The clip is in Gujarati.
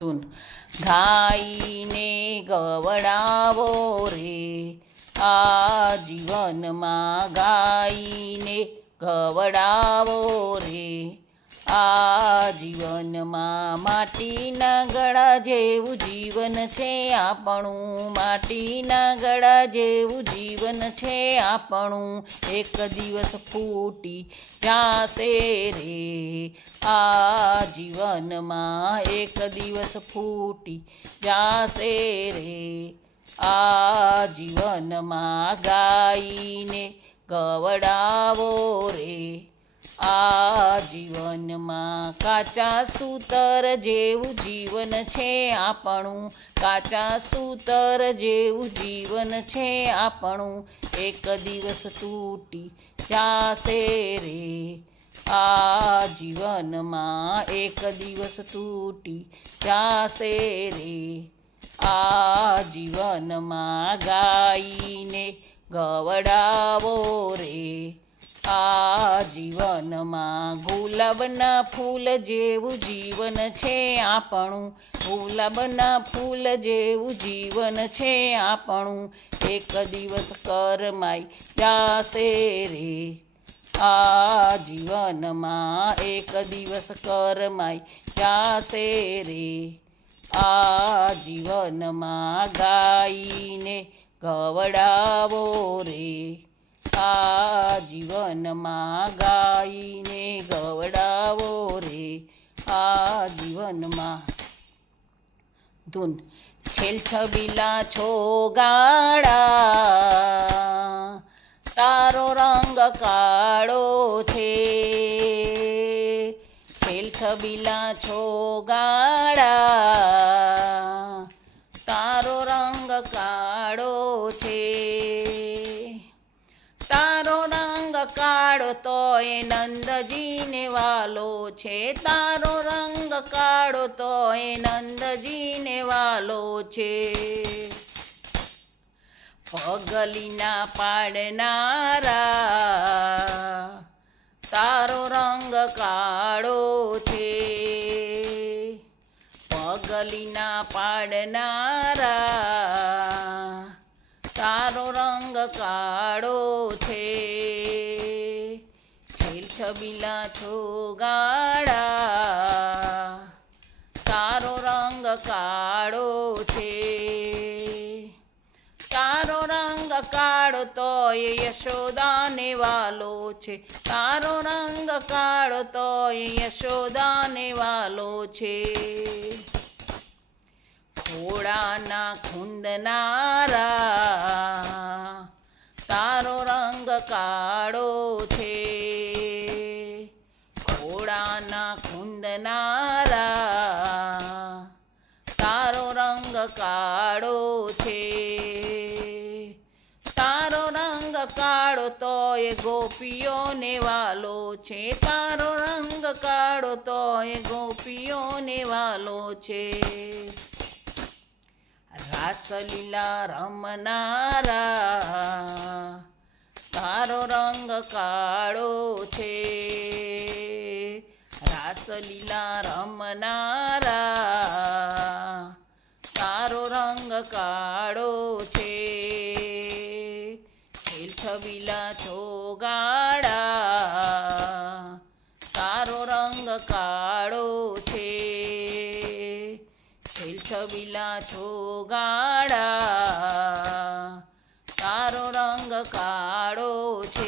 ધૂન ગાઈને ગવડાવો રે આ જીવનમાં ગાઈને ગવડાવો રે આ જીવનમાં માટીના ગળા જેવું જીવન છે આપણું માટીના ગળા જેવું જીવન છે આપણું એક દિવસ ફૂટી જાશે રે આ જીવનમાં એક દિવસ ફૂટી જાશે રે આ જીવનમાં ગાઈને ગવડાવો રે આ જીવનમાં કાચા સૂતર જેવું જીવન છે આપણું કાચા સૂતર જેવું જીવન છે આપણું એક દિવસ તૂટી જાશે રે આ જીવનમાં એક દિવસ તૂટી જાશે રે આ જીવનમાં ગાઈને ગવડાવો રે આ જીવનમાં ગુલાબના ફૂલ જેવું જીવન છે આપણું ગુલાબના ફૂલ જેવું જીવન છે આપણું એક દિવસ કરમાઈ જાશે રે આ જીવનમાં એક દિવસ કરમાઈ જાશે રે આ જીવનમાં ગાઈને ગવડાવો રે આ જીવનમાં ગાઈને ગવડાવો રે આ જીવનમાં ધૂન છેલ છબીલા છો ગાડા તારો રંગ કાળો છે છેલ છબીલા છો ગાડા તારો રંગ કાળો છે તારો રંગ કાળો તોય નંદજીને વાલો છે તારો રંગ કાળો તોય નંદજીને વાલો છે પગલીના પાડનારા તારો રંગ કાળો છે પગલીના પાડનારા તારો રંગ કાળો છે છેલ છબીલા છો ગાડા તારો રંગ કાળો છે તારો રંગ કાળો તોય યશોદાને વાલો છે તારો રંગ કાળો તોય યશોદાને વાલો છે ઘોડાના ખૂંદનારા તારો રંગ કાળો છે ઘોડાના ખૂંદનારા તારો રંગ કાળો છે તારો રંગ કાળો તોય ગોપીઓને વાલો છે તારો રંગ કાળો તોય ગોપીઓને વાલો છે રાસલીલા રમનારા તારો રંગ કાળો છે રાસલીલા રમનારા તારો રંગ કાળો છે છેલ છબીલા છો ગાડા તારો રંગ કાળો છે છેલ છબીલા છો ગાડા તારો રંગ કાળો છે